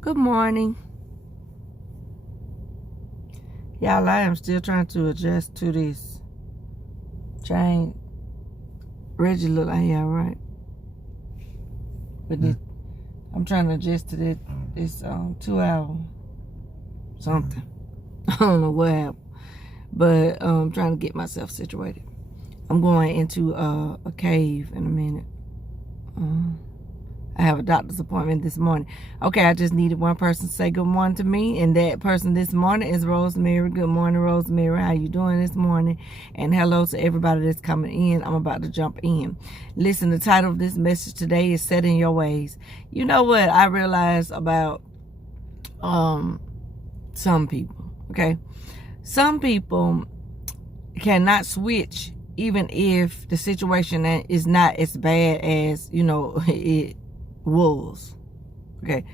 Good morning. Y'all, I am still trying to adjust to this change. Reggie look like he all right. But I'm trying to adjust to this 2 hour something. I don't know what happened. But I'm trying to get myself situated. I'm going into a cave in a minute. I have a doctor's appointment this morning. Okay, I just needed one person to say good morning to me, and that person this morning is Rosemary. Good morning, Rosemary. How you doing this morning? And hello to everybody that's coming in. I'm about to jump in. Listen, the title of this message today is Set in Your Ways. You know what I realized about some people, okay? Some people cannot switch even if the situation is not as bad as, it was. Okay.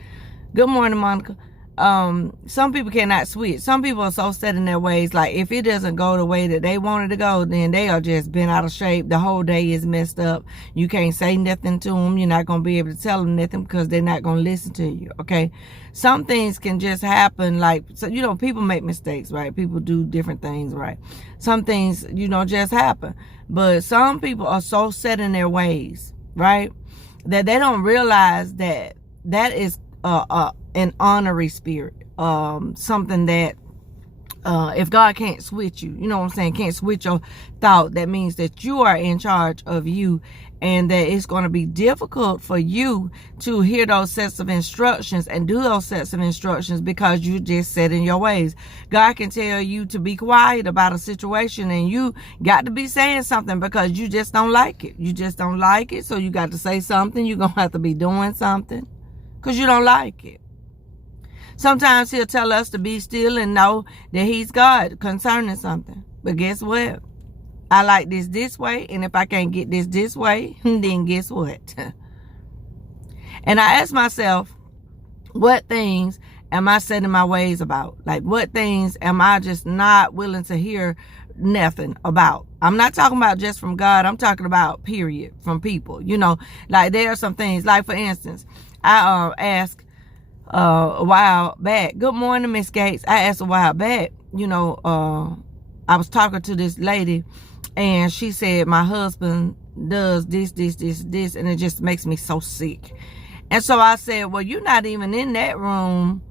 Good morning, Monica. Some people cannot switch. Some people are so set in their ways. Like, if it doesn't go the way that they wanted to go, then they are just bent out of shape. The whole day is messed up. You can't say nothing to them. You're not going to be able to tell them nothing because they're not going to listen to you. Okay. Some things can just happen. Like, so, people make mistakes, right? People do different things, right? Some things, just happen. But some people are so set in their ways, right, that they don't realize that is an honorary spirit, something that if God can't switch you, you know what I'm saying, can't switch your thought, that means that you are in charge of you, and that it's going to be difficult for you to hear those sets of instructions and do those sets of instructions because you just set in your ways. God can tell you to be quiet about a situation, and you got to be saying something because you just don't like it. You just don't like it, so you got to say something. You're going to have to be doing something because you don't like it. Sometimes he'll tell us to be still and know that he's God concerning something. But guess what? I like this way, and if I can't get this way, then guess what? And I ask myself, what things am I setting my ways about? Like, what things am I just not willing to hear nothing about? I'm not talking about just from God. I'm talking about period, from people. Like, there are some things, like, for instance, I asked a while back. Good morning, Miss Gates. I asked a while back, I was talking to this lady, and she said, my husband does this, and it just makes me so sick. And so I said, well, you're not even in that room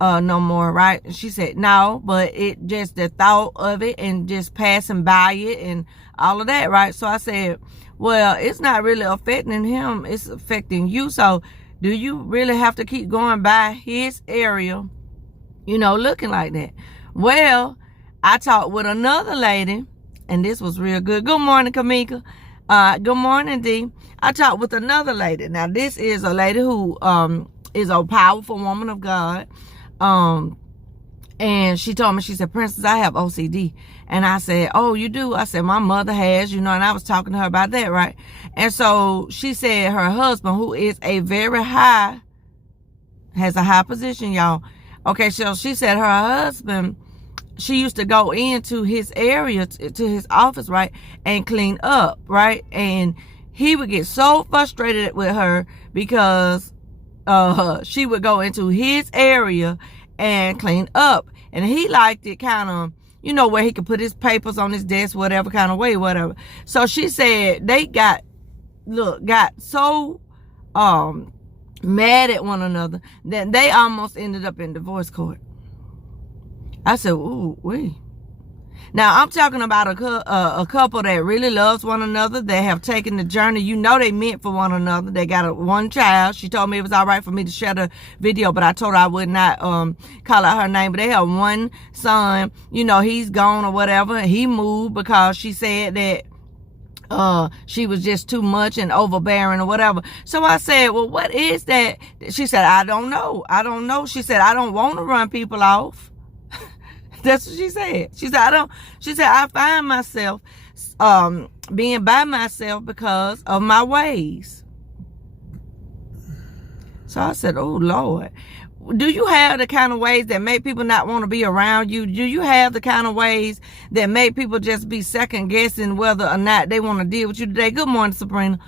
no more, right? And she said, no, but it just the thought of it and just passing by it and all of that, right? So I said, well, it's not really affecting him, it's affecting you. So do you really have to keep going by his area, looking like that? Well, I talked with another lady, and this was real good. Good morning, Kamika. Good morning, D. I talked with another lady. Now, this is a lady who is a powerful woman of God. And she told me, she said, Princess, I have OCD. And I said, oh, you do? I said, my mother has, and I was talking to her about that, right? And so she said her husband, who is has a high position, y'all. Okay, so she said her husband, she used to go into his area, to his office, right, and clean up, right? And he would get so frustrated with her because she would go into his area and clean up. And he liked it kind of, where he could put his papers on his desk, whatever kind of way, whatever. So she said they got so mad at one another that they almost ended up in divorce court. I said, ooh, wait. Now, I'm talking about a couple that really loves one another. They have taken the journey. They meant for one another. They got one child. She told me it was all right for me to share the video, but I told her I would not call out her name. But they have one son. He's gone or whatever. He moved because she said that she was just too much and overbearing or whatever. So I said, well, what is that? She said, I don't know. She said, I don't want to run people off. That's what she said. She said, I find myself being by myself because of my ways. So I said, oh, Lord. Do you have the kind of ways that make people not want to be around you? Do you have the kind of ways that make people just be second guessing whether or not they want to deal with you today? Good morning, Sabrina.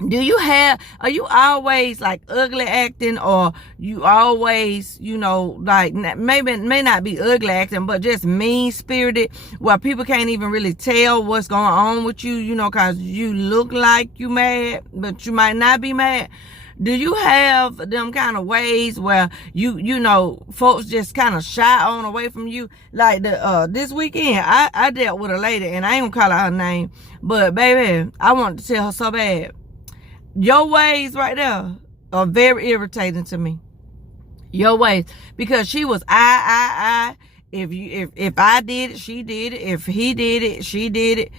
Are you always like ugly acting, or you always, like may not be ugly acting, but just mean spirited, where people can't even really tell what's going on with you, cause you look like you mad, but you might not be mad? Do you have them kind of ways where folks just kind of shy on away from you? Like this weekend, I dealt with a lady, and I ain't gonna call her name, but baby, I wanted to tell her so bad. Your ways right there are very irritating to me. Your ways, because she was I. If I did it, she did it. If he did it, she did it.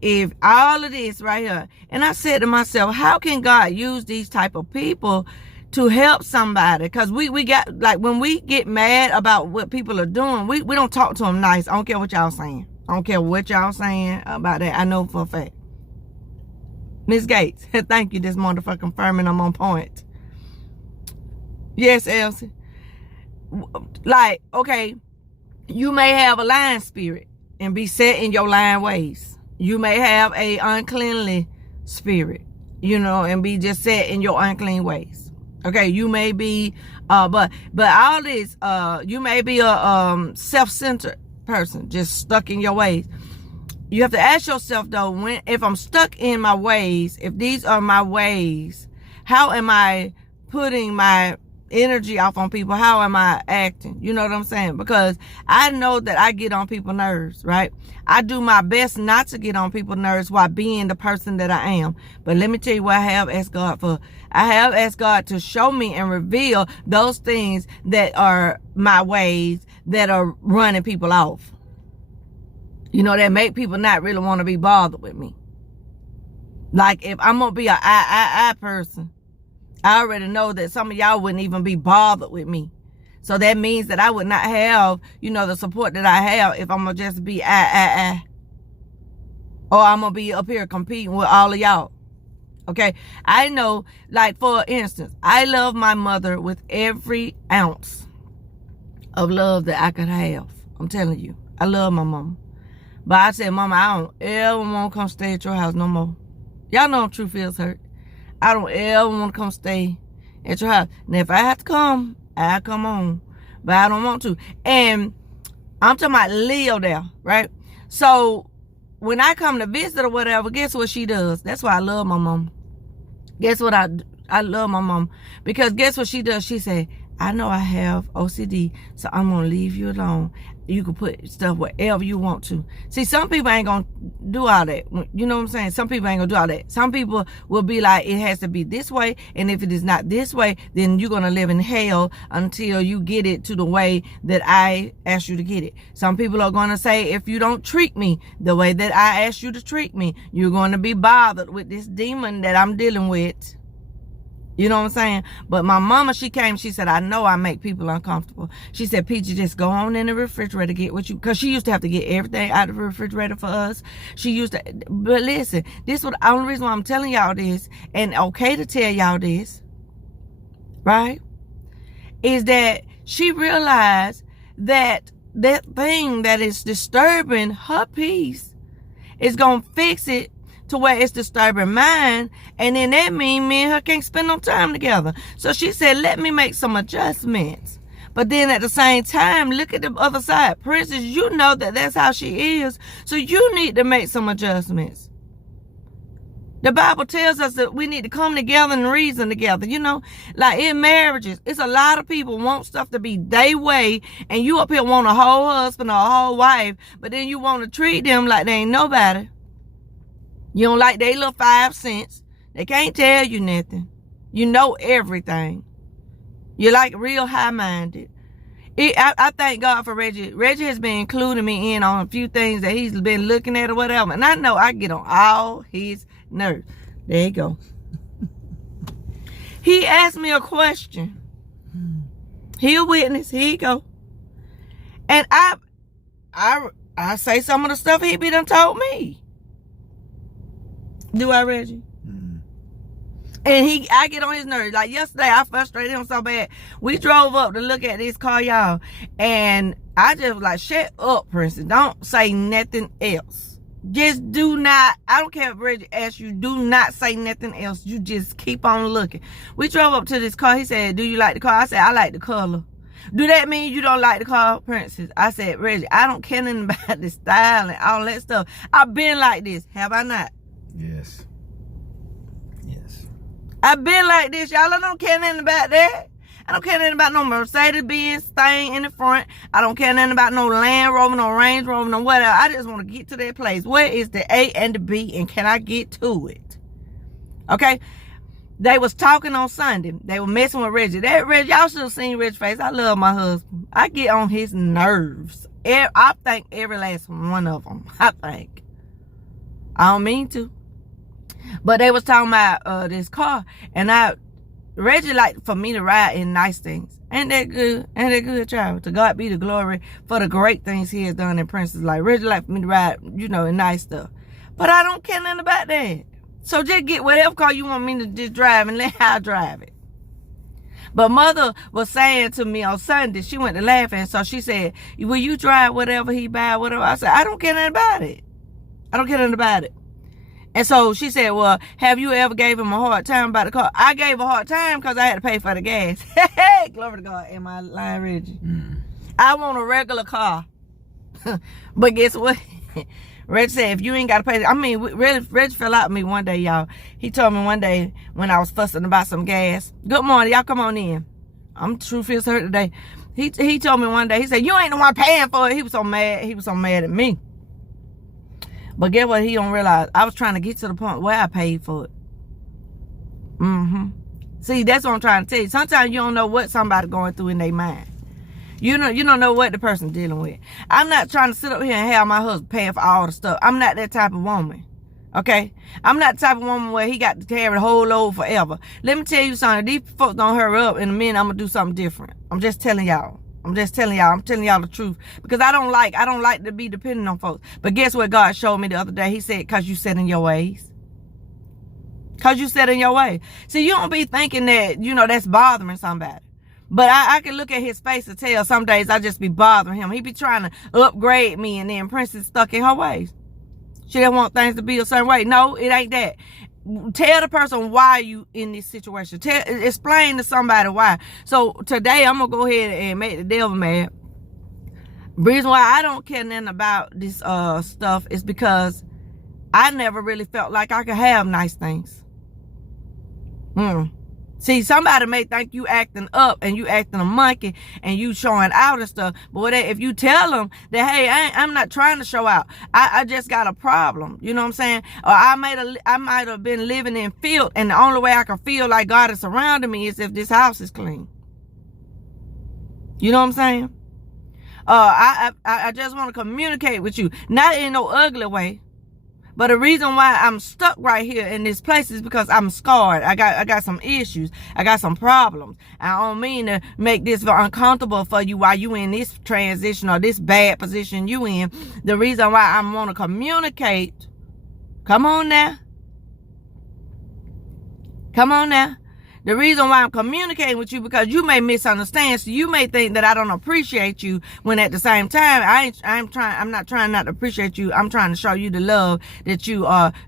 If all of this right here. And I said to myself, how can God use these type of people to help somebody? Because we got, like, when we get mad about what people are doing, we don't talk to them nice. I don't care what y'all saying. I don't care what y'all saying about that. I know for a fact. Miss Gates, thank you this morning for confirming I'm on point. Yes, Elsie. Like, okay, you may have a lying spirit and be set in your lying ways. You may have a uncleanly spirit, and be just set in your unclean ways. Okay, you may be, but all this, you may be a self-centered person, just stuck in your ways. You have to ask yourself, though, if I'm stuck in my ways, if these are my ways, how am I putting my energy off on people? How am I acting? You know what I'm saying? Because I know that I get on people's nerves, right? I do my best not to get on people's nerves while being the person that I am. But let me tell you what I have asked God for. I have asked God to show me and reveal those things that are my ways that are running people off. That make people not really want to be bothered with me. Like, if I'm going to be I person, I already know that some of y'all wouldn't even be bothered with me. So that means that I would not have, the support that I have if I'm going to just be I. Or I'm going to be up here competing with all of y'all. Okay? I know, like, for instance, I love my mother with every ounce of love that I could have. I'm telling you. I love my mama. But I said, Mama, I don't ever want to come stay at your house no more. Y'all know I'm true feels hurt. I don't ever want to come stay at your house. Now, if I have to come, I'll come on. But I don't want to. And I'm talking about Leo there, right? So, when I come to visit or whatever, guess what she does? That's why I love my mom. Guess what I love my mom. Because guess what she does? She said, I know I have OCD, so I'm going to leave you alone. You can put stuff wherever you want to. See, some people ain't going to do all that. You know what I'm saying? Some people ain't going to do all that. Some people will be like, it has to be this way. And if it is not this way, then you're going to live in hell until you get it to the way that I asked you to get it. Some people are going to say, if you don't treat me the way that I asked you to treat me, you're going to be bothered with this demon that I'm dealing with. You know what I'm saying? But my mama, she came, she said, I know I make people uncomfortable. She said, Peachy, just go on in the refrigerator, get what you, because she used to have to get everything out of the refrigerator for us. She used to, but listen, this was the only reason why I'm telling y'all this, and okay to tell y'all this, right? Is that she realized that that thing that is disturbing her peace is going to fix it to where it's disturbing mine, and then that means me and her can't spend no time together. So she said, let me make some adjustments. But then at the same time, look at the other side. Princess, you know that that's how she is. So you need to make some adjustments. The Bible tells us that we need to come together and reason together. Like in marriages, it's a lot of people want stuff to be their way, and you up here want a whole husband or a whole wife, but then you want to treat them like they ain't nobody. You don't like they little 5 cents. They can't tell you nothing. You know everything. You're like real high-minded. I thank God for Reggie. Reggie has been including me in on a few things that he's been looking at or whatever. And I know I get on all his nerves. There you go. He asked me a question. He a witness. Here you go. And I say some of the stuff he be done told me. Do I, Reggie? Mm. And I get on his nerves. Like yesterday, I frustrated him so bad. We drove up to look at this car, y'all. And I just was like, shut up, Princess. Don't say nothing else. Just do not, I don't care if Reggie asks you, do not say nothing else. You just keep on looking. We drove up to this car. He said, do you like the car? I said, I like the color. Do that mean you don't like the car, Princess? I said, Reggie, I don't care nothing about the style and all that stuff. I've been like this, have I not? Yes. Yes. I've been like this, y'all. I don't care nothing about that. I don't care nothing about no Mercedes-Benz thing in the front. I don't care nothing about no Land Rover, no Range Rover, no whatever. I just want to get to that place. Where is the A and the B, and can I get to it? Okay? They was talking on Sunday. They were messing with Reggie. That Reggie, y'all should have seen Reggie's face. I love my husband. I get on his nerves. I think every last one of them. I think. I don't mean to. But they was talking about this car, and Reggie like for me to ride in nice things. Ain't that good? Ain't that good, child? To God be the glory for the great things he has done in Princess Life. Reggie like for me to ride, in nice stuff. But I don't care nothing about that. So just get whatever car you want me to just drive and let her drive it. But Mother was saying to me on Sunday, she went to laughing, so she said, will you drive whatever he buy, whatever? I said, I don't care nothing about it. I don't care nothing about it. And so she said, well, have you ever gave him a hard time about the car? I gave a hard time because I had to pay for the gas. Hey, glory to God. Am I lying, Reggie? I want a regular car. But guess what? Reggie said, if you ain't got to pay, Reggie fell out with me one day, y'all. He told me one day when I was fussing about some gas. Good morning, y'all, come on in. I'm true feels hurt today. He told me one day, he said, you ain't the one paying for it. He was so mad. He was so mad at me. But get what? He don't realize I was trying to get to the point where I paid for it. See, that's what I'm trying to tell you. Sometimes you don't know what somebody's going through in their mind. You don't know what the person's dealing with. I'm not trying to sit up here and have my husband paying for all the stuff. I'm not that type of woman. Okay? I'm not the type of woman where he got to carry the whole load forever. Let me tell you something. These folks don't hurry up in a minute. I'm going to do something different. I'm just telling y'all. I'm telling y'all the truth. Because I don't like to be dependent on folks. But guess what God showed me the other day? He said, because you set in your ways. Because you set in your way. See, you don't be thinking that, that's bothering somebody. But I can look at his face and tell some days I just be bothering him. He be trying to upgrade me, and then Princess stuck in her ways. She didn't want things to be a certain way. No, it ain't that. Tell the person why you in this situation. Explain to somebody why. So today I'm gonna go ahead and make the devil mad. Reason why I don't care nothing about this stuff is because I never really felt like I could have nice things. See, somebody may think you acting up and you acting a monkey and you showing out and stuff. But if you tell them that, hey, I'm not trying to show out. I just got a problem. You know what I'm saying? Or I might have been living in filth, and the only way I can feel like God is surrounding me is if this house is clean. You know what I'm saying? I just want to communicate with you. Not in no ugly way. But the reason why I'm stuck right here in this place is because I'm scarred. I got some issues. I got some problems. I don't mean to make this uncomfortable for you while you in this transition or this bad position you in. The reason why I want to communicate. Come on now. Come on now. The reason why I'm communicating with you because you may misunderstand. So you may think that I don't appreciate you when at the same time I'm not trying not to appreciate you. I'm trying to show you the love that you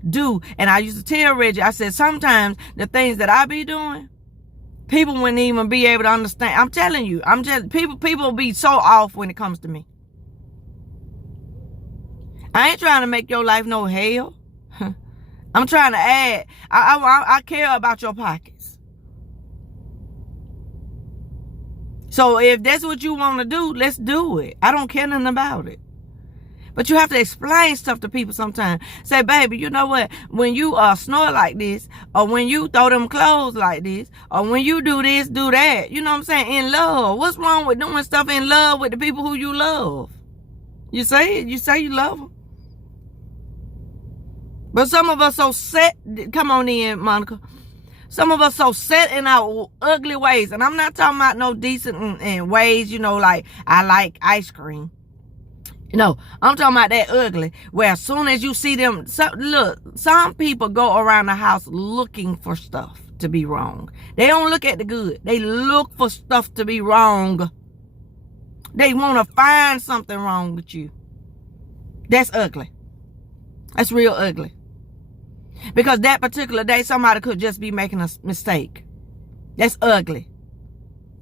do. And I used to tell Reggie, I said sometimes the things that I be doing, people wouldn't even be able to understand. I'm telling you, people be so off when it comes to me. I ain't trying to make your life no hell. I'm trying to add. I care about your pockets. So if that's what you want to do, let's do it. I don't care nothing about it. But you have to explain stuff to people sometimes. Say, baby, you know what? When you snore like this, or when you throw them clothes like this, or when you do this, do that. You know what I'm saying? In love. What's wrong with doing stuff in love with the people who you love? You say it. You say you love them. But some of us so set. Come on in, Monica. Some of us so set in our ugly ways. And I'm not talking about no decent ways, like I like ice cream. No, I'm talking about that ugly. Where as soon as you see them, some people go around the house looking for stuff to be wrong. They don't look at the good. They look for stuff to be wrong. They want to find something wrong with you. That's ugly. That's real ugly. Because that particular day, somebody could just be making a mistake. That's ugly.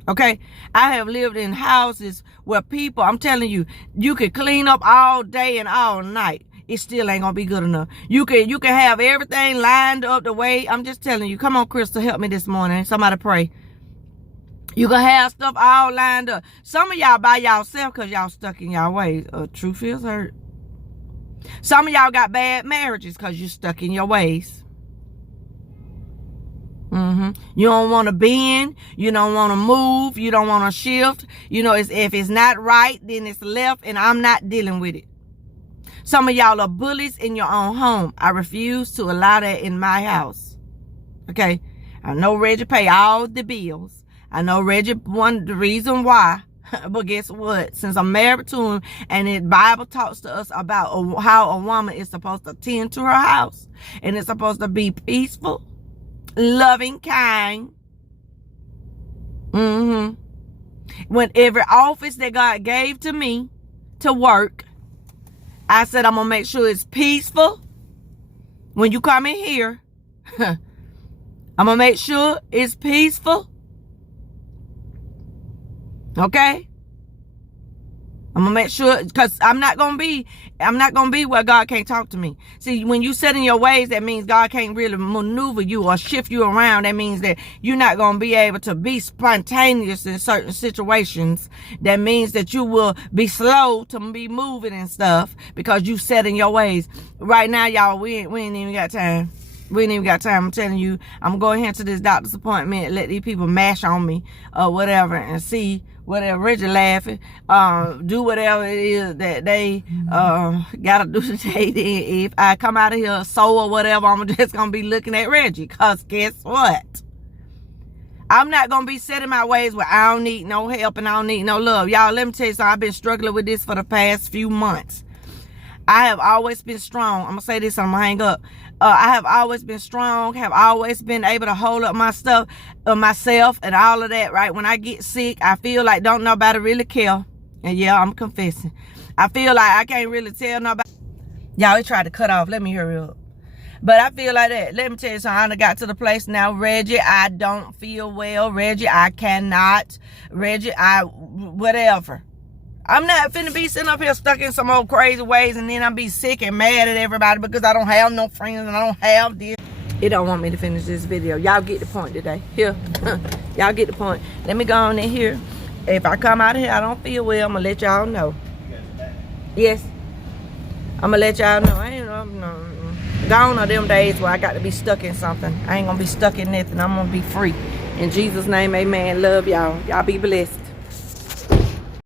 Okay? I have lived in houses where people, I'm telling you, you could clean up all day and all night. It still ain't gonna be good enough. You can have everything lined up the way. I'm just telling you. Come on, Crystal, help me this morning. Somebody pray. You can have stuff all lined up. Some of y'all by yourself because y'all stuck in y'all ways. Truth feels hurt. Some of y'all got bad marriages because you stuck in your ways. You don't want to bend. You don't want to move. You don't want to shift. You know, if it's not right, then it's left, and I'm not dealing with it. Some of y'all are bullies in your own home. I refuse to allow that in my house. Okay? I know Reggie pay all the bills. I know Reggie the reason why. But guess what? Since I'm married to him, and the Bible talks to us about how a woman is supposed to tend to her house, and it's supposed to be peaceful, loving, kind. When every office that God gave to me to work, I said I'm gonna make sure it's peaceful. When you come in here, I'm gonna make sure it's peaceful. Okay? I'm gonna make sure, because I'm not gonna be where God can't talk to me. See, when you set in your ways, that means God can't really maneuver you or shift you around. That means that you're not gonna be able to be spontaneous in certain situations. That means that you will be slow to be moving and stuff because you set in your ways. Right now, y'all, we ain't even got time. We ain't even got time. I'm telling you, I'm going here to this doctor's appointment, let these people mash on me or whatever and see whatever. Reggie laughing. Do whatever it is that they gotta do today. If I come out of here sore or whatever, I'm just gonna be looking at Reggie. Cause guess what? I'm not gonna be setting my ways where I don't need no help and I don't need no love. Y'all, let me tell you something. I've been struggling with this for the past few months. I have always been strong. I'm gonna say this and I'm gonna hang up. I have always been strong, have always been able to hold up my stuff, myself and all of that, right? When I get sick, I feel like don't nobody really care. And yeah, I'm confessing. I feel like I can't really tell nobody. Y'all, it tried to cut off. Let me hurry up. But I feel like that. Let me tell you something. I done got to the place now. Reggie, I don't feel well. Reggie, I cannot. Reggie, whatever. I'm not finna be sitting up here stuck in some old crazy ways and then I'll be sick and mad at everybody because I don't have no friends and I don't have this. It don't want me to finish this video. Y'all get the point today. Here. Y'all get the point. Let me go on in here. If I come out of here, I don't feel well, I'm gonna let y'all know. Yes. I'm gonna let y'all know. I ain't gone are them days where I got to be stuck in something. I ain't gonna be stuck in nothing. I'm gonna be free. In Jesus' name, amen. Love y'all. Y'all be blessed.